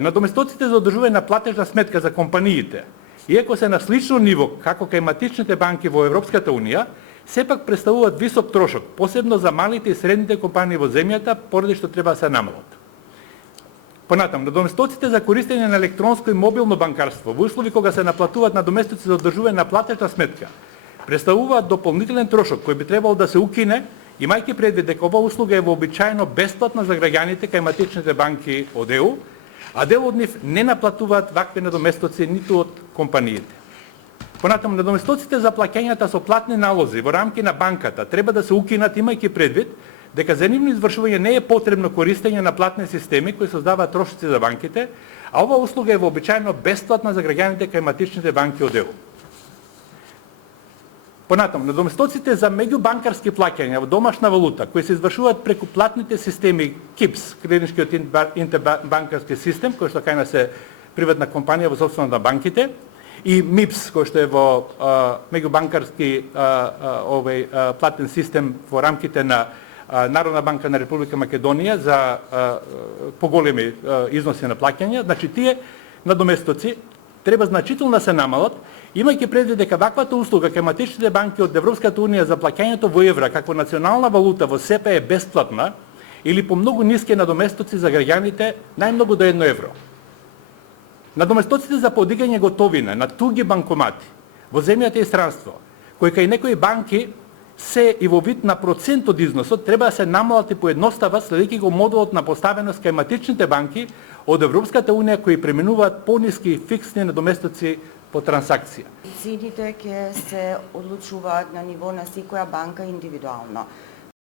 Надоместоците за одржување на платежна сметка за компаниите, иако се на слично ниво како кај матичните банки во Европската Унија, сепак представуваат висок трошок, посебно за малите и средните компании во земјата, поради што треба да се намалат. Понатам, надоместоците за користење на електронско и мобилно банкарство во услови кога се наплатуваат надоместоци за одржување на платежна сметка, представуваат дополнителен трошок кој би требало да се укине, имајќи предвид дека ова услуга е вообичаено бесплатна за граѓаните кај матичните банки од ЕУ, а дел од нив не наплатуваат вакви надоместоци ниту од компаниите. Понатаму, надоместоците за плаќањата со платни налози во рамки на банката треба да се укинат, имајќи предвид дека за нивно извршување не е потребно користење на платни системи кои создаваат трошоци за банките, а ова услуга е вообичаено бесплатна за граѓаните кај матичните банки од ЕУ. Понатаму, надоместоците за меѓубанкарски плаќања во домашна валута, кои се извршуваат преку платните системи КИПС, кредитничкиот интербанкарски систем, кој што кај нас е приватна компанија во собствена на банките, и МИПС, кој што е во меѓубанкарски платен систем во рамките на Народна банка на Република Македонија за поголеми износи на плаќања, значи тие надоместоци треба значително да се намалат, имајќи предвид дека ваквата услуга кај матичните банки од Европската Унија за плаќањето во евра како национална валута во СЕПА е бесплатна или по многу ниски надоместоци за граѓаните, најмногу до 1 евро. Надоместоците за подигање готовина на туги банкомати во земјата и странство, кои кај некои банки се и во вид на процент од износот, треба да се намалат и поедностават следејќи го модулот на поставеност кај матичните банки од Европската Унија кои преминуваат пониски фиксни надоместоци по трансакција. Цените ќе се одлучуваат на ниво на секоја банка индивидуално.